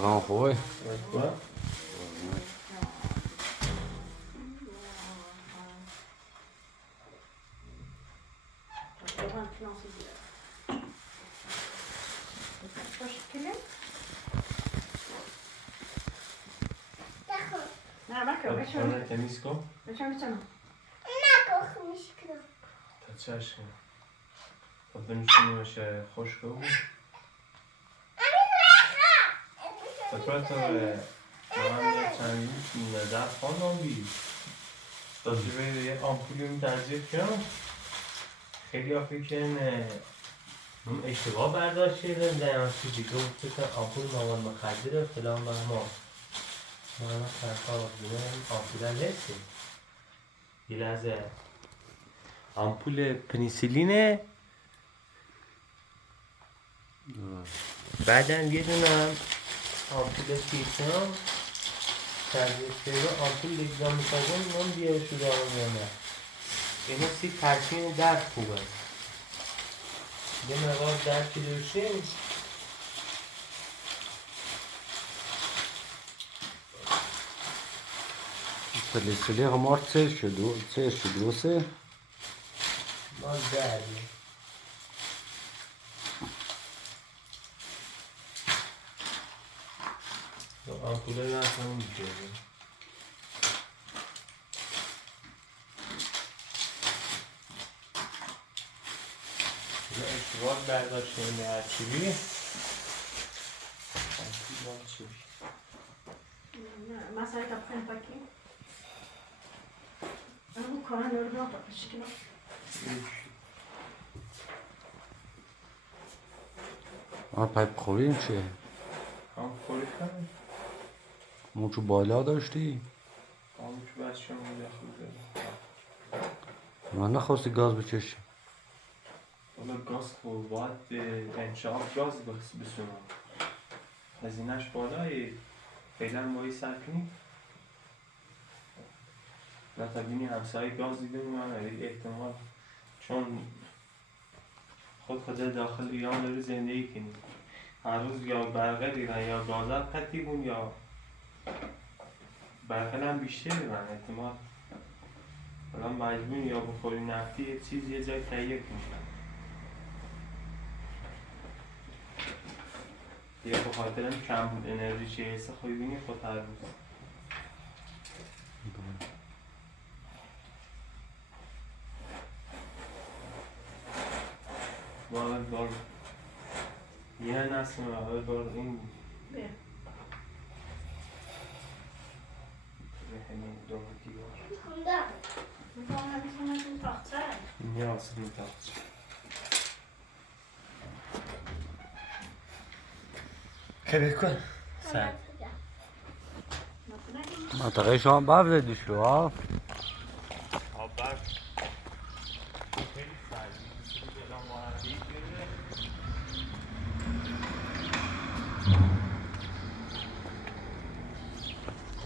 سلام خوبی؟ خوبه؟ نه بکر خانه تمیز کن بچم نکن میشکنم تا چشم تا دنشونی باشه خوش بود تا من چند نظر خواندم بی تا به یه آمپولی ترجیح کنم خیلی ها فکرن اشتباه برداشته در چیزی گفت که آمپول مواد مخدره فلان مهمان من خرفا آمپول نیستی یه لحظه آمپول پنیسیلینه بعداً یه دونم آمپول سیستم ترجیح آمپول اگزام میکنم من بیاره شده آمونه اینا سی ترکیم درد خوبه یه مقدار درد که داشته Salicylia har malt C22 مال دردی آمپوله رو اصلا میشه اشتباه برداشته این هرچیبی مثلا کپخن پاکی اما کاران رو رو پاکش کنم آن پایپ خوبی میشه هم خوری کنم موچو بالا داشتی هم چو بچه هم داخل من نخواستی گاز بچشی حالا گاز خود باید انشاء گاز بسونم هزینهش بالایی فعلا مایی سر کنیم نه تا بینی همسایه گاز دیده من احتمال چون خود داخل ایران داری زندگی کنی هر روز یا برقه دیرن یا گازت قطعی بون یا برقه هم بیشتر دیرن احتمال الان مجبور یا بخوری نفتی یه چیز یه جای تهیه کنی یا به خاطر کم بود انرژی چه حسه خواهی بینی خود هر روز بار یه نسل اول بار این بیا به همین دو دیوار میخوندم میخوام همیشه تو تاخته نیاز میتاخت خیلی کن سر منطقه شما ببله دیشو ها آب برد خیلی سردی میشه دلم مهندی گره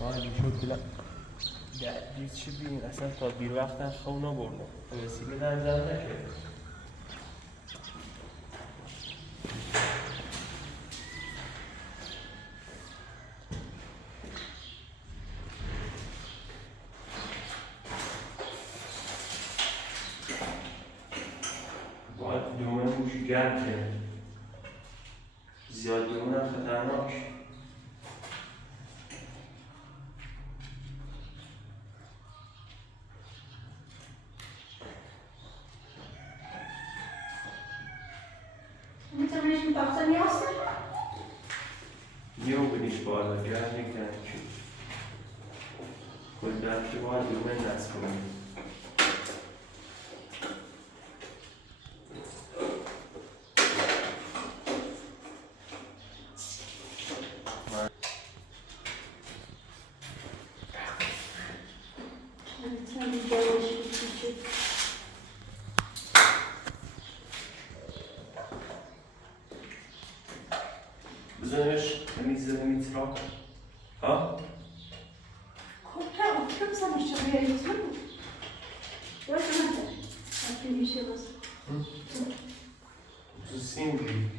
آه شد بلا دید چی بین اصلا تا بیر وقتن خو نبردم رسیبه نظر نکرد باید دومه موش گرد کرد زیاد دومه هم خطرناک میتونیش تو تاخته نیاسته یه بینیش بالا گرد میکنه چی کل درد که باید دومه نصب کنیم میتونی جوش بچی بزنش تمیز میترا ها؟ خب کم سمش چه بیایی تو باید نده اکی میشه باز تو سیم بگیر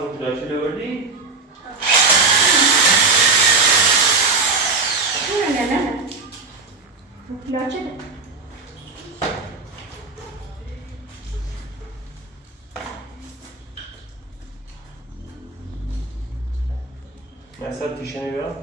رو فلاشه بردی؟ نه فلاشه ده مثلا تیشنی برا؟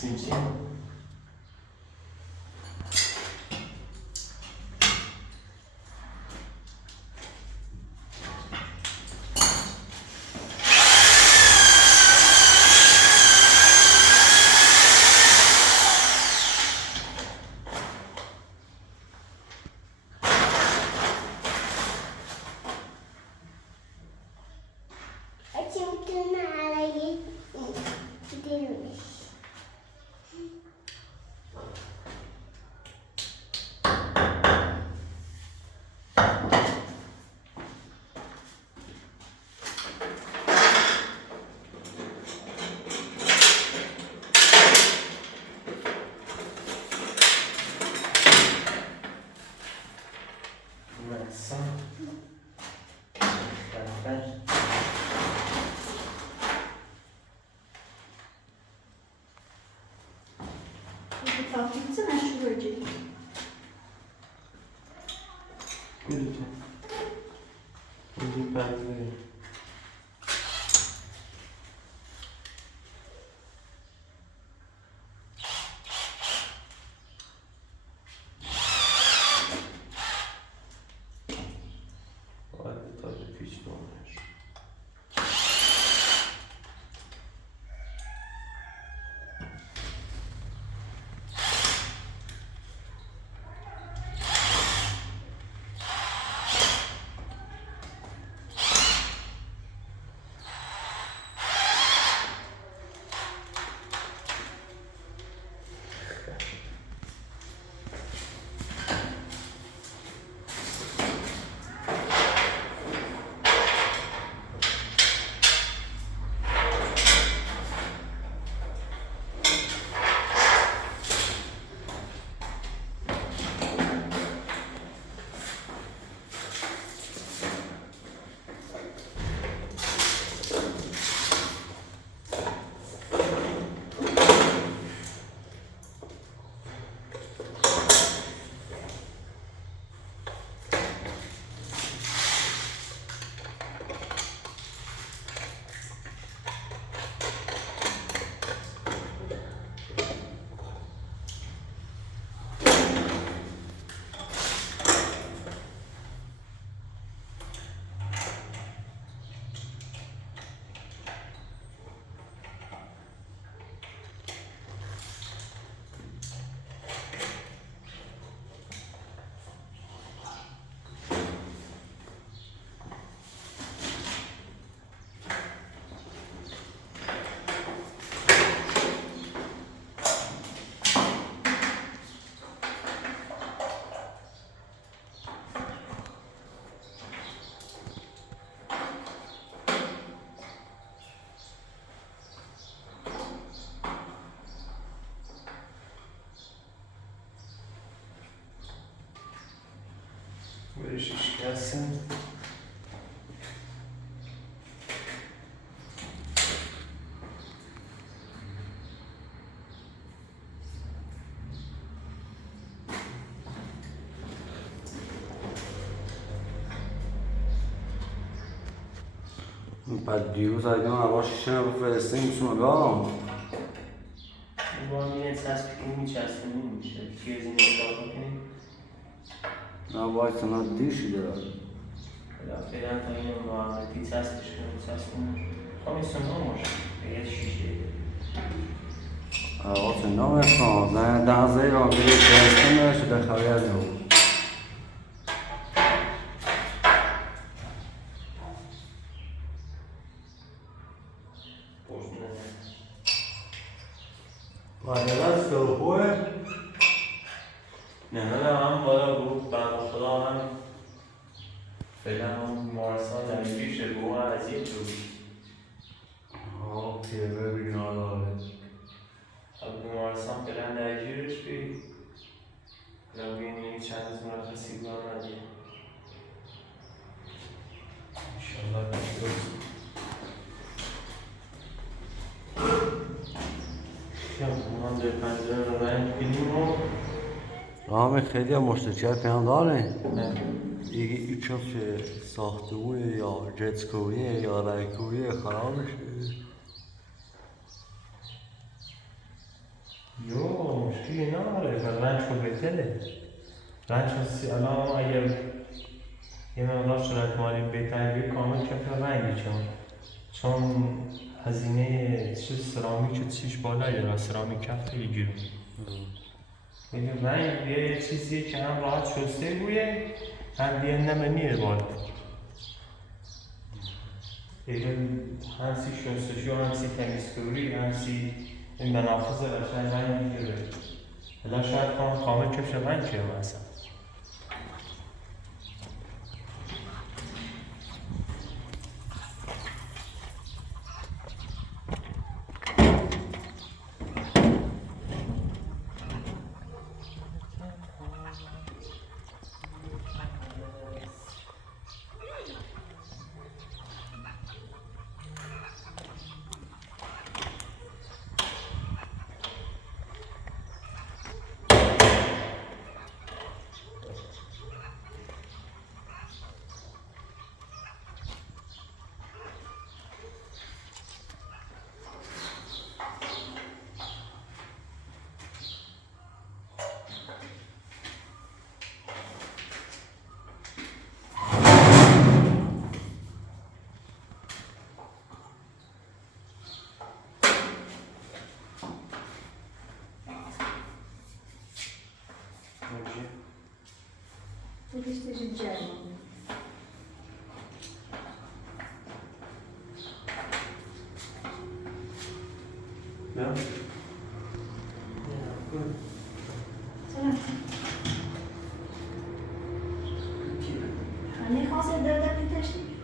سینچی؟ أتمنى علي دلوش. مثلا بهتر فاطمه مشهور جدی کدومه؟ اینجا پنجره باید تاج پیچ دونش برش شکستن بعد دیروز اگه نباشه شیشه بفرستیم میتونه بگم با این چسب که میچسبه نمیشه که از این اصلاح کنیم نه باید سنات دیشی داره فعلا تا این محمدی چسبش کنیم چسب کنیم خب این سنو باشه به یه شیشه حواس نمیخواد نه دازه را میره دستم شده خبر نبود مادران سوپوه نه هم بالا گفت بند خدا هم فعلا هم بیمارستان نمیشه گوه از این تو اوکی ببین آره بیمارستان فعلا درگیرش بی را بینی چند از مرخصی گوه ندیه انشالله درست من در پنجره رو رنگ کنیم و راه خیلی هم مشترکت هم داره نه یکی چفت ساختمونه یا جتسکویه یا رایکویه خراب میشه یو مشکلی نداره و رنج خود بهتره رنج هستی الان اگر یه مقدار شرایط مالی بهتر بی کامل کف رنگی چون هزینه چیز سرامیک چیش بالایی و سرامیک کف خیلی گیرونه میگه رنگ یه چیزیه که هم راحت شسته بویه هم دیگه نمه میره بالا دیگه همسی شستشی و همسی تمیزکاری همسی این منافذ قشنگ رنگ میگیره الان شاید کامل کفش رنگ که مثلا Ele esteja de água. Não? Será? Hani konserlerde bir taşı.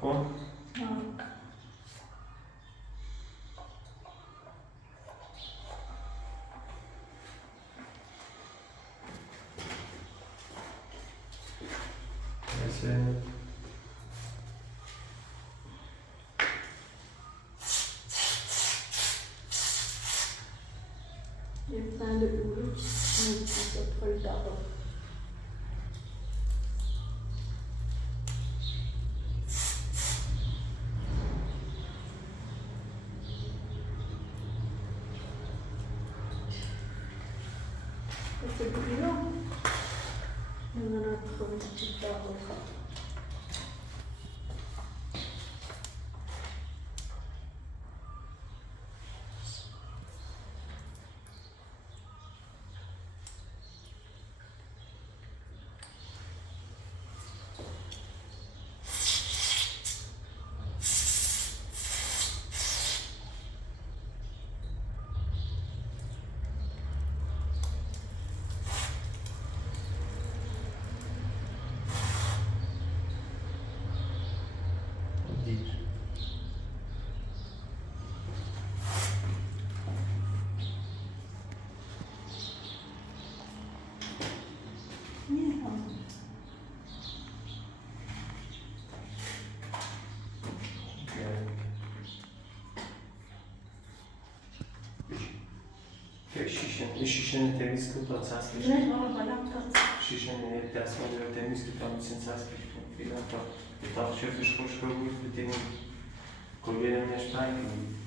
Bom, Não. esse é... Eu falo duro, não posso acordar. Você viu? Eu não acredito que tá bom. شیشن تمیز کن تا چسبش نه بابا بالا تا شیشن دستمال رو تمیز کن تا میتونی چسبش کن فیلم تا شفش خوش رو بود بتینیم کلگه نمیش پنگ کنیم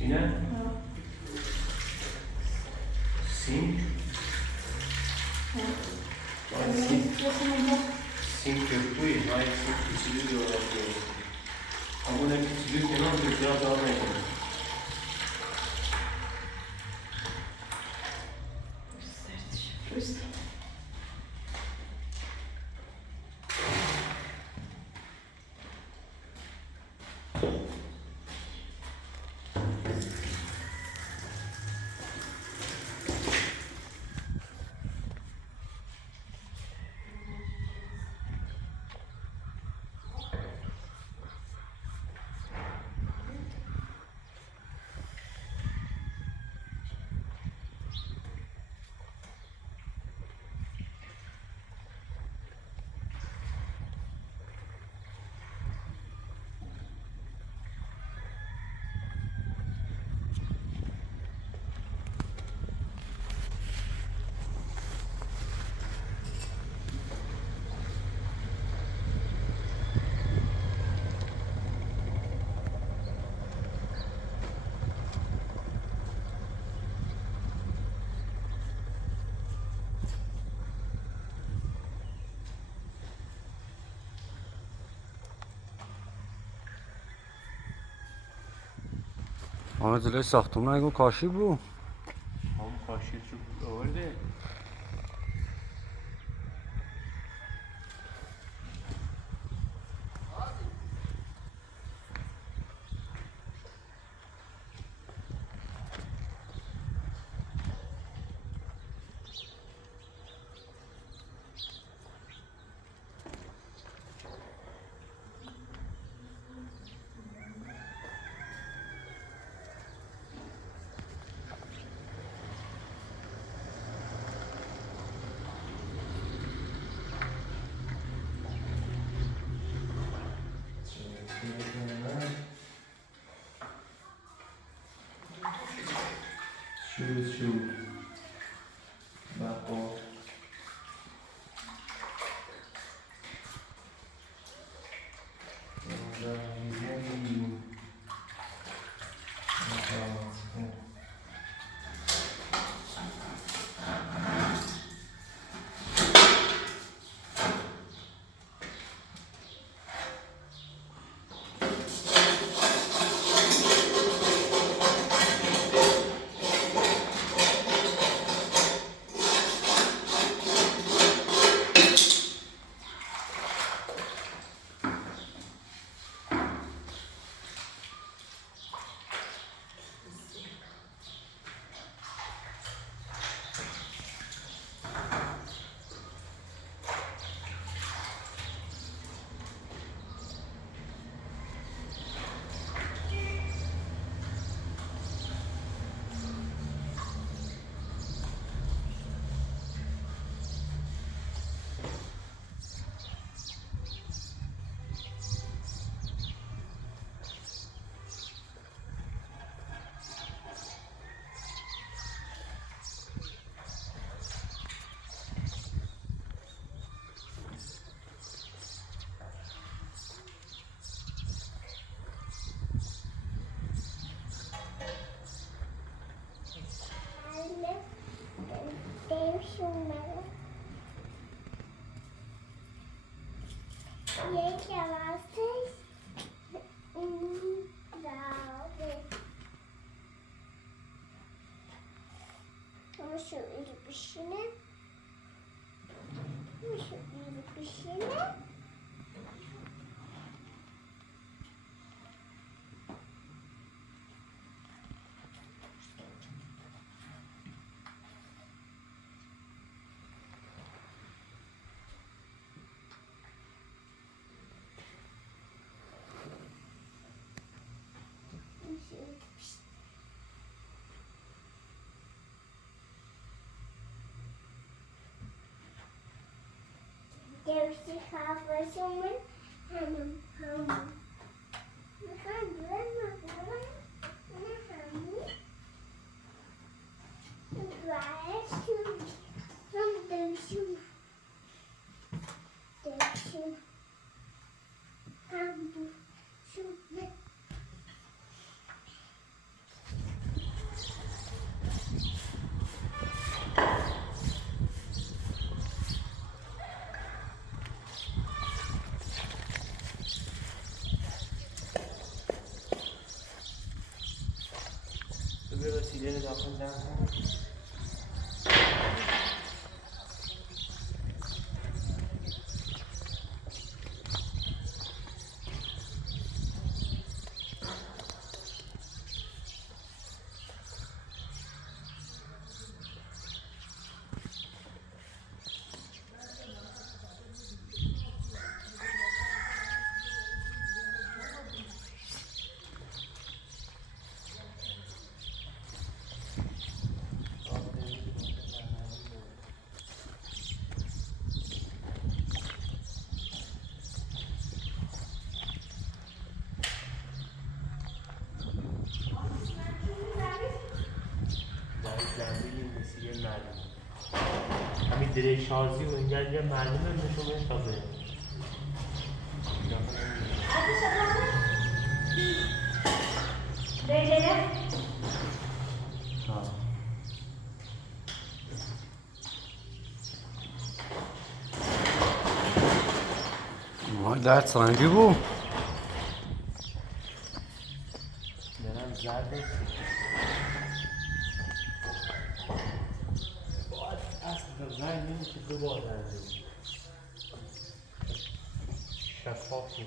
اینه؟ سینک؟ سینک توی های سینک کچیلی داره که همونه کچیلی کنم که زیاد دار نکنه جلوی ساختمون نگو کاشی برو هم کاشید رو آورده شو بقا باشه اینجا بشینه. میشه اینجا بشینه. Dersi kafasımın hanım. بیا وسیله رو داخل جمع کن. همین دره شارزی و اینجا یه معلومه نشون شده. مادر سنگی بود. دارم زرد اصلا رنگ نمیشه دوباره درزیم شفافی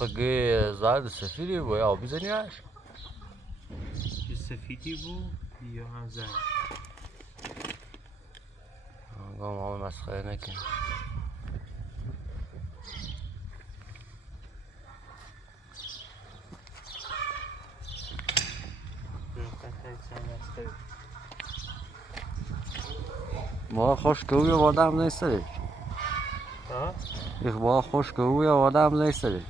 آخه گه زرد سفیدی بود یا بزنیش؟ یه سفیدی بود یا هم زرد. گام آمه مسخره نکن. ما خوش کوی و آدم نیستش. ها؟ یک با خوش کوی و آدم نیستش.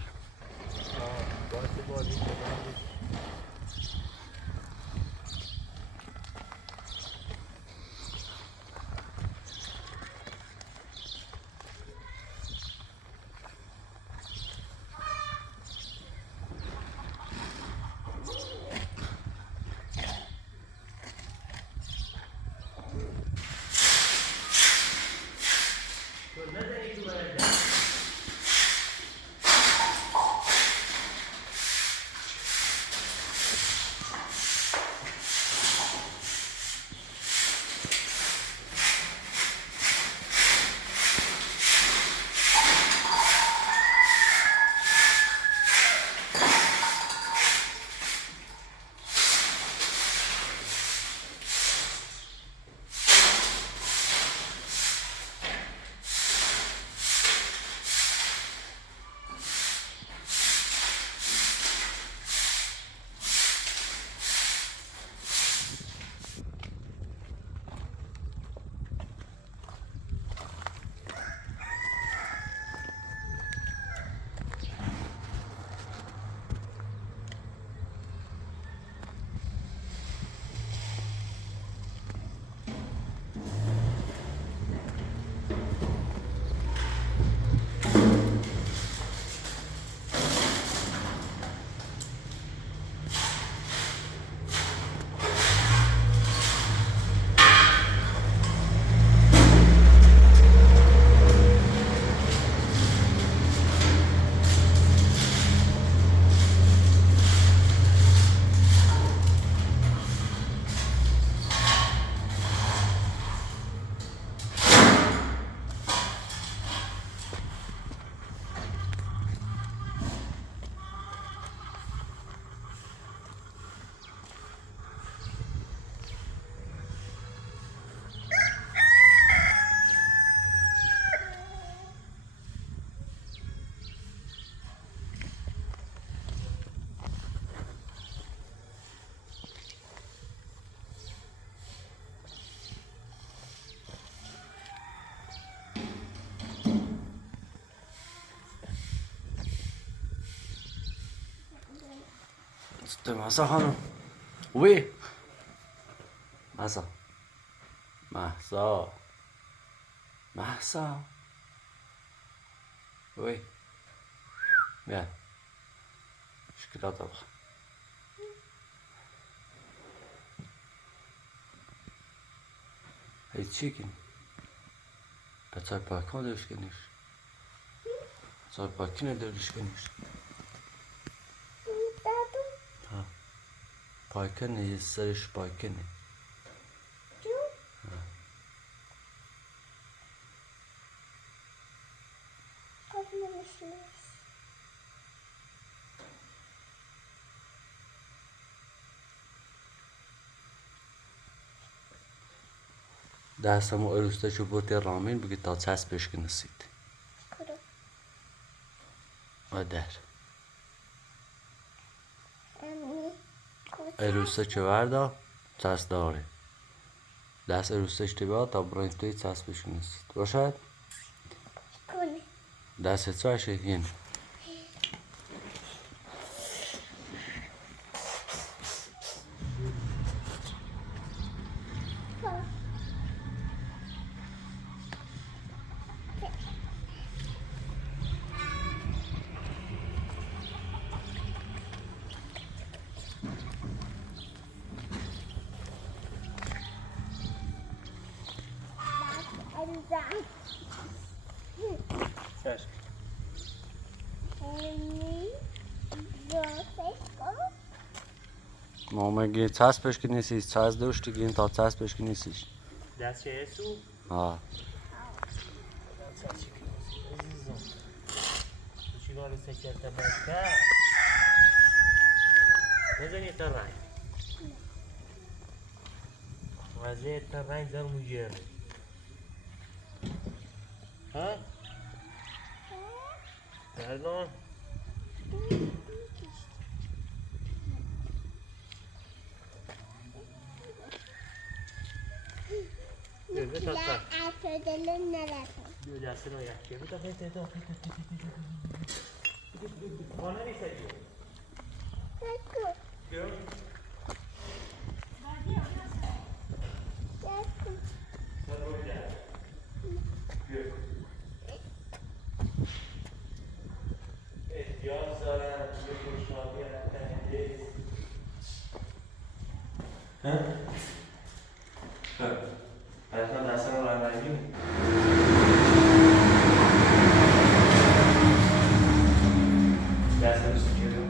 مهسا خانم خوبی؟ مهسا خوبی؟ بیا شکلات بخور. هیچی کنی؟ بچه پاکان درش کنیش بچه پاکی ندارش کنیش پایکنه یه سرش پایکنه دستمو اروسته چو بوتی رامین بگی تا چسبش کنسید در اروسته چو وردا چسب داره دست اروستش تبا تا براین توی چسبش کنسید باشد؟ دست چاشه این چشم ما مگه چسبش کنیسیش چسب دوشتی گین تا چسبش کنیسیش دست چه اسو؟ ها چی نار سکت مکه نزنی ترعی وزي ترعی در مجیر ها؟ تردون لا أعتقد لنا لا بيو دستن رو یکی بتا فیت خانه نیست دیگه بیا احتیاج دارن به خوشحالی تنده ها؟ خب حتما دستان رو رنگیم دستان رو سکیدم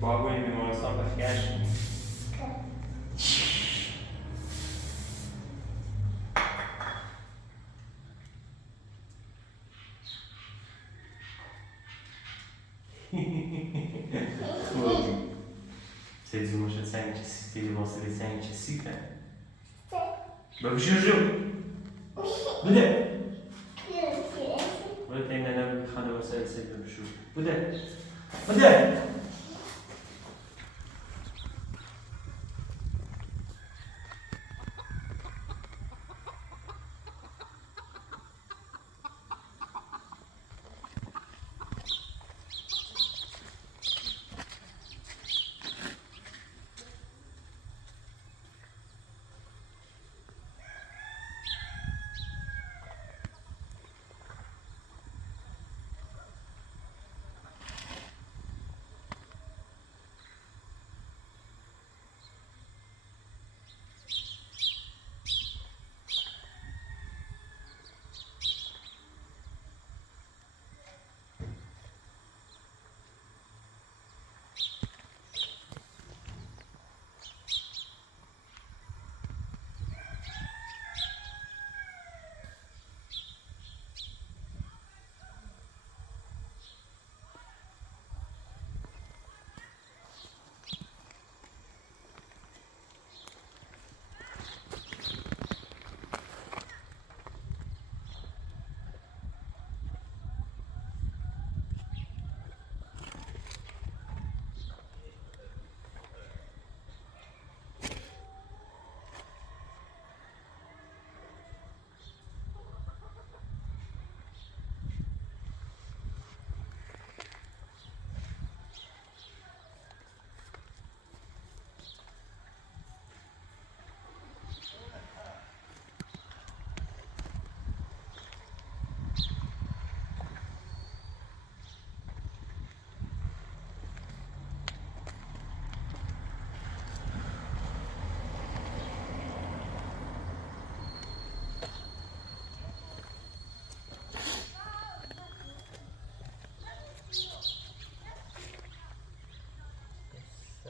باید این بیمارستان بخیرش Vocês vão achar que se ele mostra ele sente assim, cara? Vamos Juju! Bude! Bude tem nada a ver com você ser do Juju. Bude! Bude!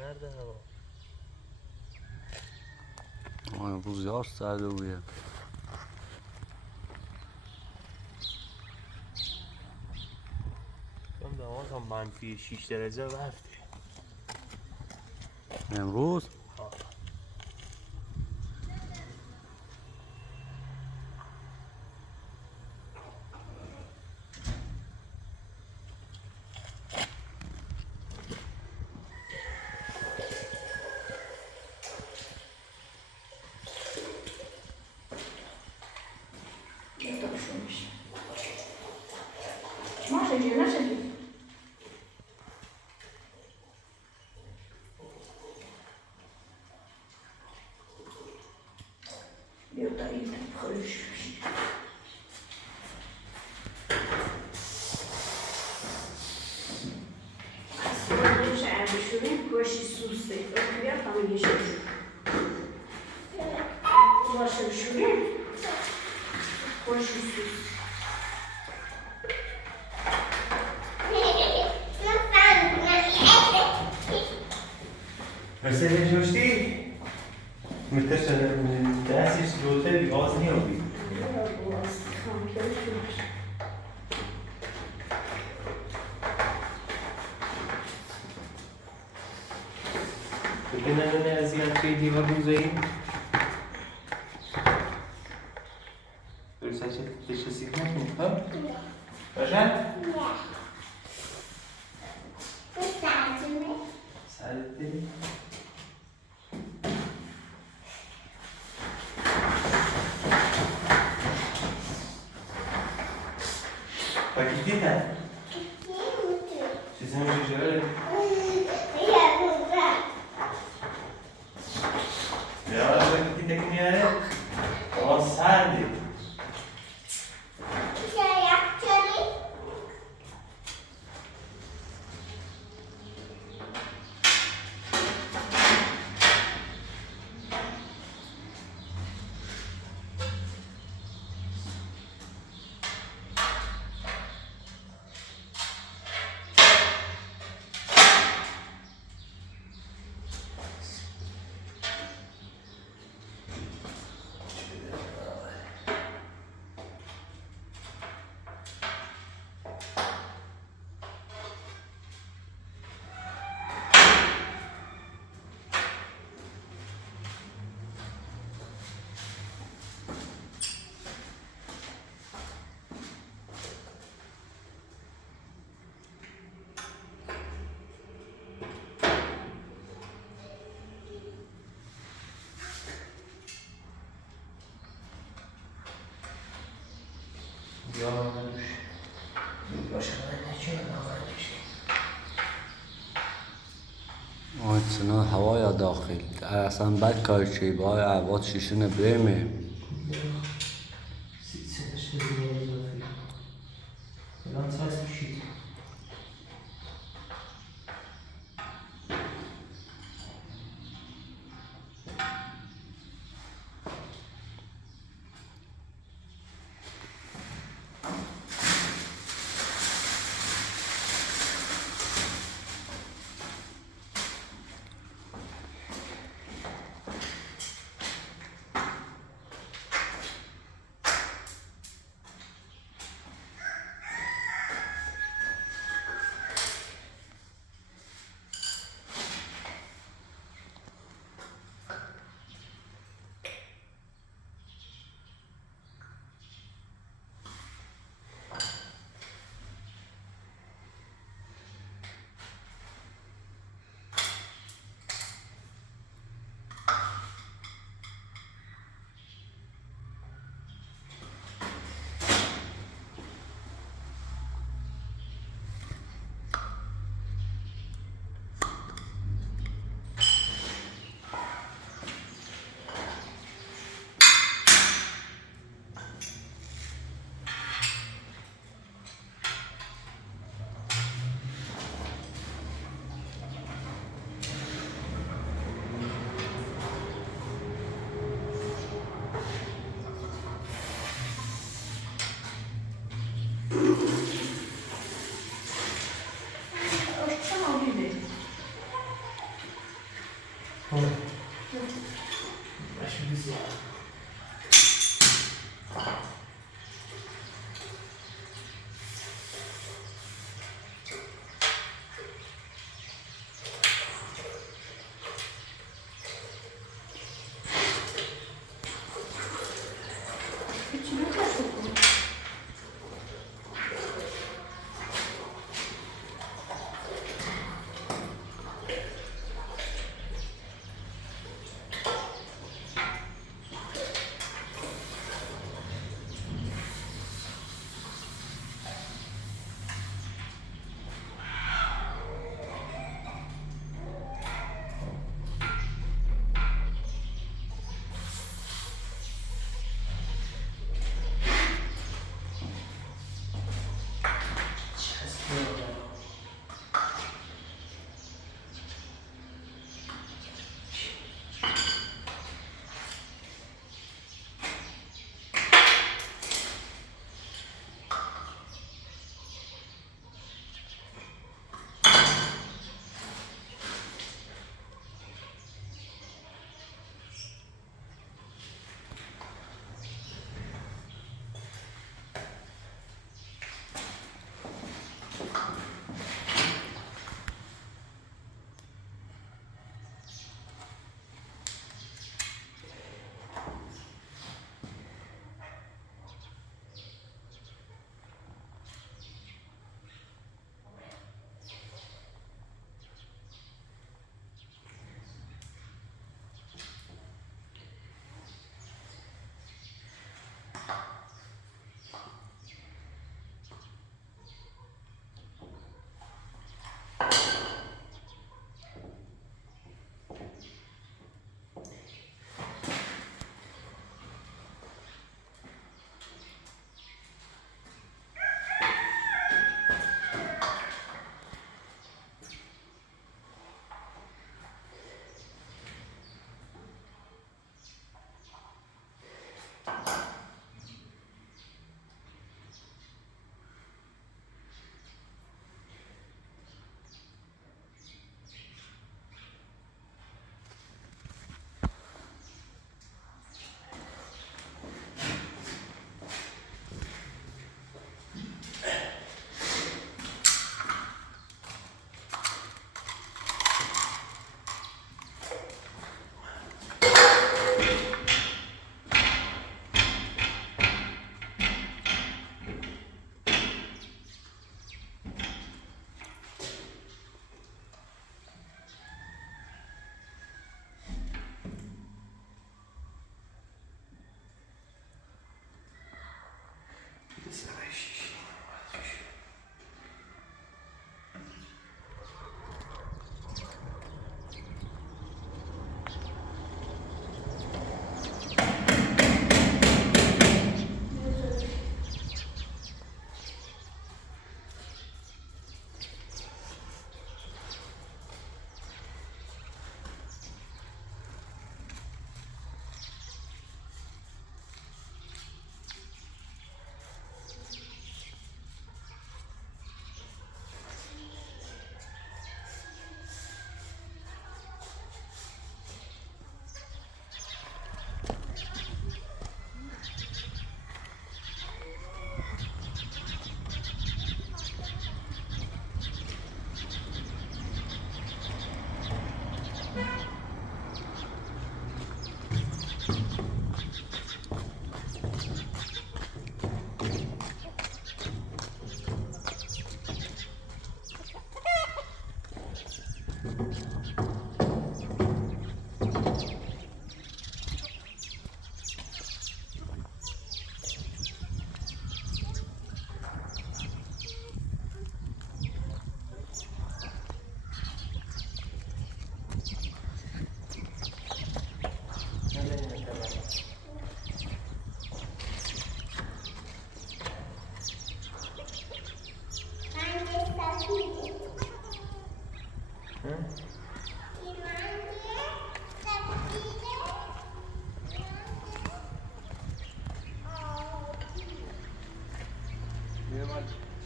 سرده هوا امروز یار سرده بویه کم دوان هم منفی 6 درجه رفته امروز Masz gdzie, nasze gdzie? بیا تا این خورش بشید از خورش عربشونیم گوشی سوسته او بیا همه یه شد باشه بشونیم گوشی سوسته Percebes hosti? Metes desses do hotel e voz nem ouvi. Porque não é assim a três de vamos aí. Isso aí deixa assim mesmo, tá? Já? Sabe? Paquitita? Precisamos de joelho? E olha a Paquitita que me é. Ossade. آنچنان هوای داخل اصلا بد کارچی با عواد شیشون برمه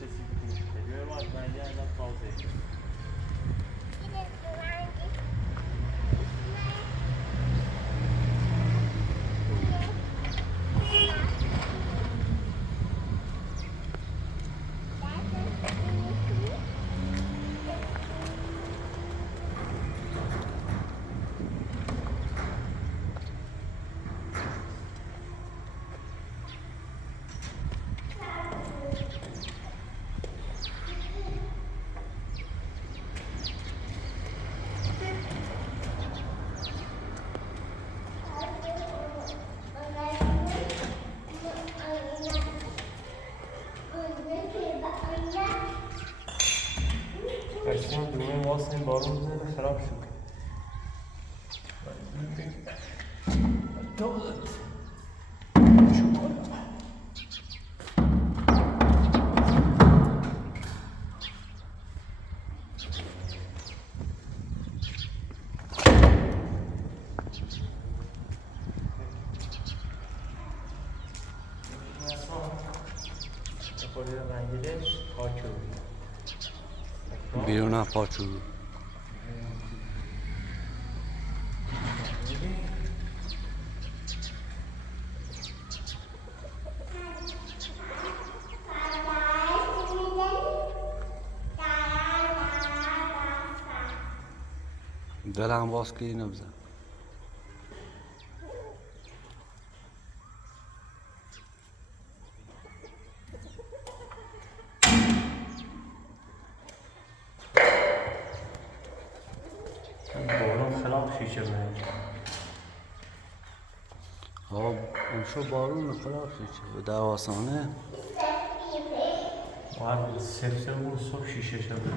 کسی میشه بیار باید من یه ازم تازه قشنگ دومه واسه این بارون بزنه خراب شد بیرون پاچو دلم باز که نبزن بارون خراب شیشه بره آب اون بارون خراب شد به دواسانه باید سفته بود صبح شیشه شده